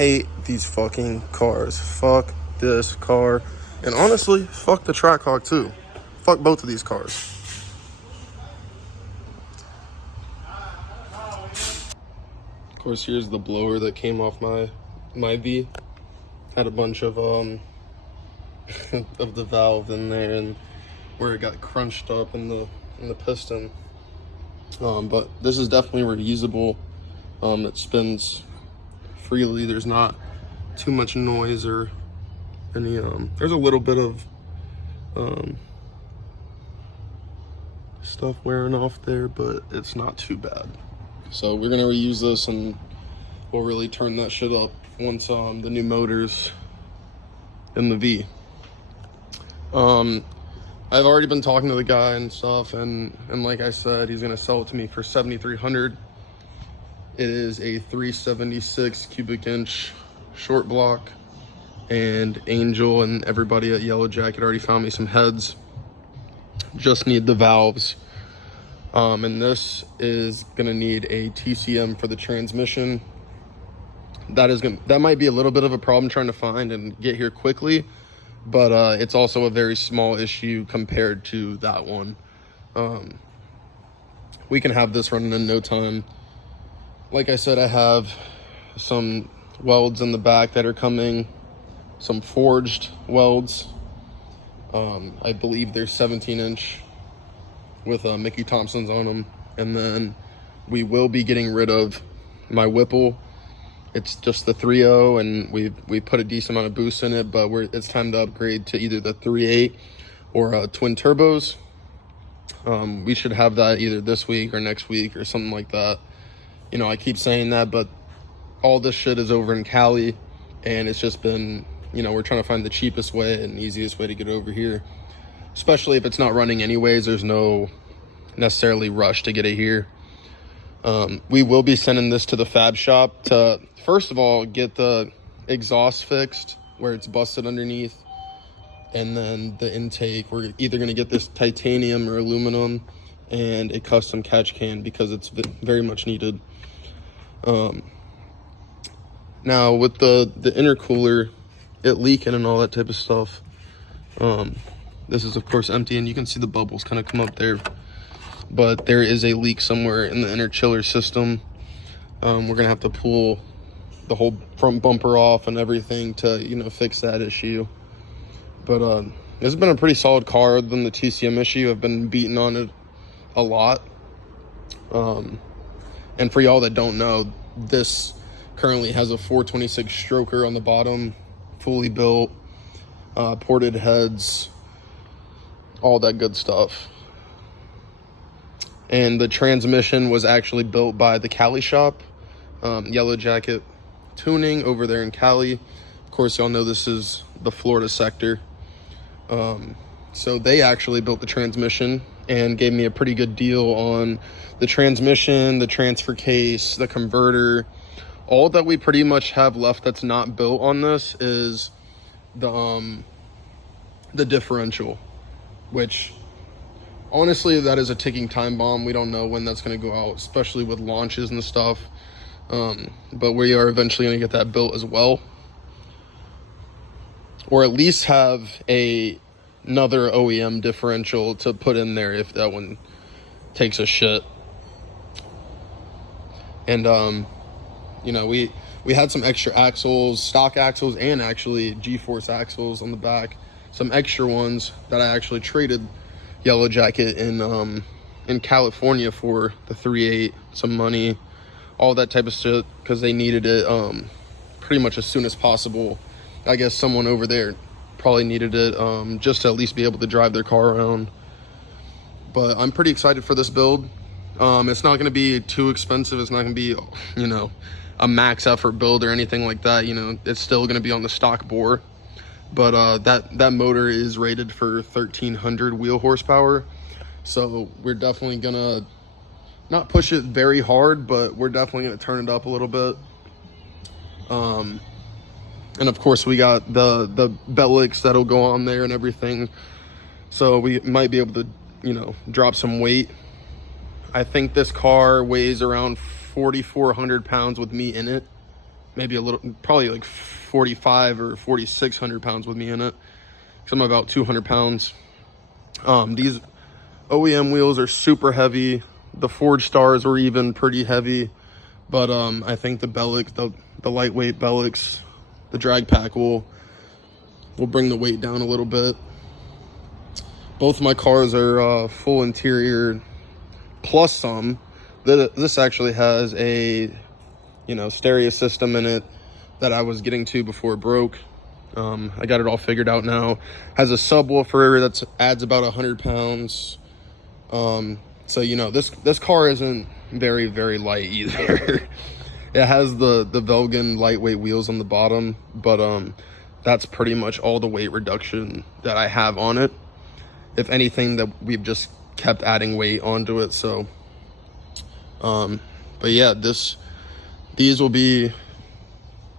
hate these fucking cars. Fuck this car. And honestly, fuck the Trackhawk too. Fuck both of these cars. Of course, here's the blower that came off my V. Had a bunch of of the valve in there and where it got crunched up in the piston. But this is definitely reusable. It spins freely. There's not too much noise or any there's a little bit of stuff wearing off there, but it's not too bad. So we're gonna reuse this and we'll really turn that shit up once the new motor's in the V. I've already been talking to the guy and stuff, and like I said, he's gonna sell it to me for $7,300. It is a 376 cubic inch short block, and Angel and everybody at Yellow Jacket already found me some heads. Just need the valves. And this is gonna need a TCM for the transmission. That might be a little bit of a problem trying to find and get here quickly, but it's also a very small issue compared to that one. We can have this running in no time. Like I said, I have some welds in the back that are coming, some forged welds. I believe they're 17-inch with Mickey Thompson's on them. And then we will be getting rid of my Whipple. It's just the 3.0, and we put a decent amount of boost in it, but it's time to upgrade to either the 3.8 or twin turbos. We should have that either this week or next week or something like that. You know, I keep saying that, but all this shit is over in Cali, and it's just been, you know, we're trying to find the cheapest way and easiest way to get over here, especially if it's not running anyways. There's no necessarily rush to get it here. We will be sending this to the fab shop to, first of all, get the exhaust fixed where it's busted underneath, and then the intake, we're either going to get this titanium or aluminum and a custom catch can because it's very much needed. Now with the intercooler, it leaking and all that type of stuff, this is of course empty, and you can see the bubbles kind of come up there, but there is a leak somewhere in the inner chiller system. We're gonna have to pull the whole front bumper off and everything to, you know, fix that issue. But this has been a pretty solid car. Other than the TCM issue, I've been beating on it a lot. And for y'all that don't know, this currently has a 426 stroker on the bottom, fully built, ported heads, all that good stuff. And the transmission was actually built by the Cali shop, Yellow Jacket Tuning over there in Cali. Of course, y'all know this is the Florida sector. So they actually built the transmission and gave me a pretty good deal on the transmission, the transfer case, the converter. All that we pretty much have left that's not built on this is the differential, which honestly, that is a ticking time bomb. We don't know when that's going to go out, especially with launches and stuff. But we are eventually going to get that built as well, or at least have another OEM differential to put in there if that one takes a shit. And you know, we had some extra axles, stock axles, and actually G-force axles on the back, some extra ones that I actually traded Yellow Jacket in California for the 3.8, some money, all that type of shit, because they needed it pretty much as soon as possible. I guess someone over there probably needed it just to at least be able to drive their car around. But I'm pretty excited for this build. It's not going to be too expensive. It's not going to be, you know, a max effort build or anything like that. You know, it's still going to be on the stock bore. But that motor is rated for 1,300 wheel horsepower. So we're definitely going to not push it very hard, but we're definitely going to turn it up a little bit. And of course we got the Belix that'll go on there and everything. So we might be able to, you know, drop some weight. I think this car weighs around 4,400 pounds with me in it. maybe a little, probably like 45 or 4,600 pounds with me in it. So I'm about 200 pounds. These OEM wheels are super heavy. The Forge Stars were even pretty heavy, but I think the Belix, the lightweight Belix, the drag pack will bring the weight down a little bit. Both of my cars are full interior plus some. This actually has a, you know, stereo system in it that I was getting to before it broke. I got it all figured out now. Has a subwoofer that adds about 100 pounds. So, you know, this car isn't very, very light either. It has the Velgen lightweight wheels on the bottom, but that's pretty much all the weight reduction that I have on it. If anything, that we've just kept adding weight onto it. So, but yeah, these will be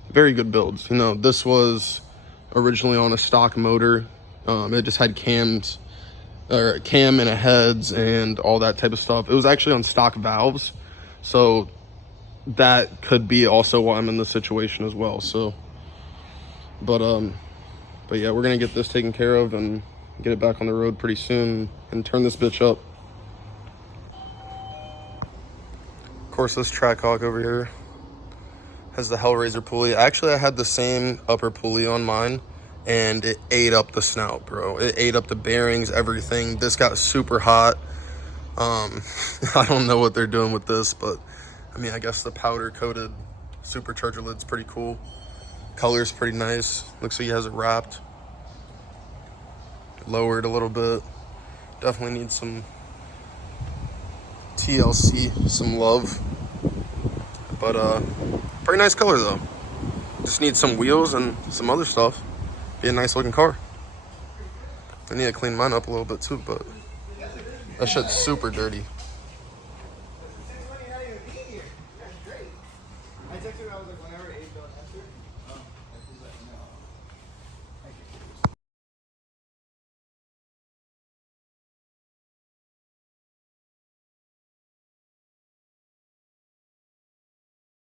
very good builds. You know, this was originally on a stock motor. It just had cams, or cam and a heads and all that type of stuff. It was actually on stock valves, so that could be also why I'm in this situation as well. So, but yeah, we're gonna get this taken care of and get it back on the road pretty soon and turn this bitch up. Of course, this Trackhawk over here has the Hellraiser pulley. Actually, I had the same upper pulley on mine, and it ate up the snout, bro. It ate up the bearings, everything. This got super hot. I don't know what they're doing with this, but I mean, I guess the powder-coated supercharger lid's pretty cool. Color's pretty nice. Looks like he has it wrapped. Lowered a little bit. Definitely needs some TLC, some love. But pretty nice color though. Just needs some wheels and some other stuff. Be a nice looking car. I need to clean mine up a little bit too, but that shit's super dirty.